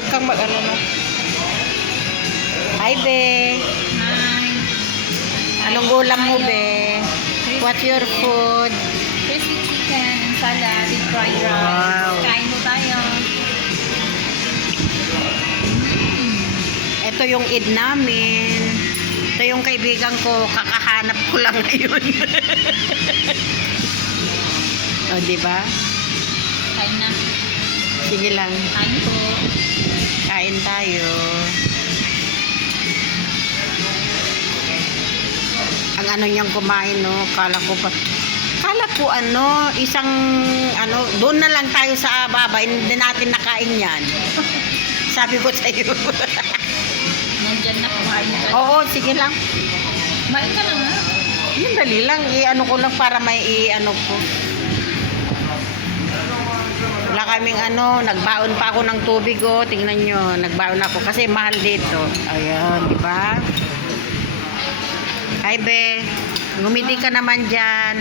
Huwag kang mag-alala. Hi, be. Hi. Anong ulam mo, be? What's your food? Crispy chicken and salad with fried rice. Wow. Kain mo tayo. Ito yung Eid namin. Ito yung kaibigan ko. Kakahanap ko lang ngayon. O, diba? Kain na. Sige lang. Kain po. Kain tayo. Ang ano niyang kumain, no? Kala ko isang doon na lang tayo sa baba, hindi natin nakain yan. Sabi ko sa iyo. Nandyan na, kumain ka. Oo, sige lang. Kumain ka na nga. Yung dali lang, i-ano ko lang para may i-ano ko. Wala kaming nagbaon pa ako ng tubig, oh. Tingnan nyo, nagbaon ako kasi mahal dito. Ayan, di ba? Hi, be. Ngumiti ka naman dyan.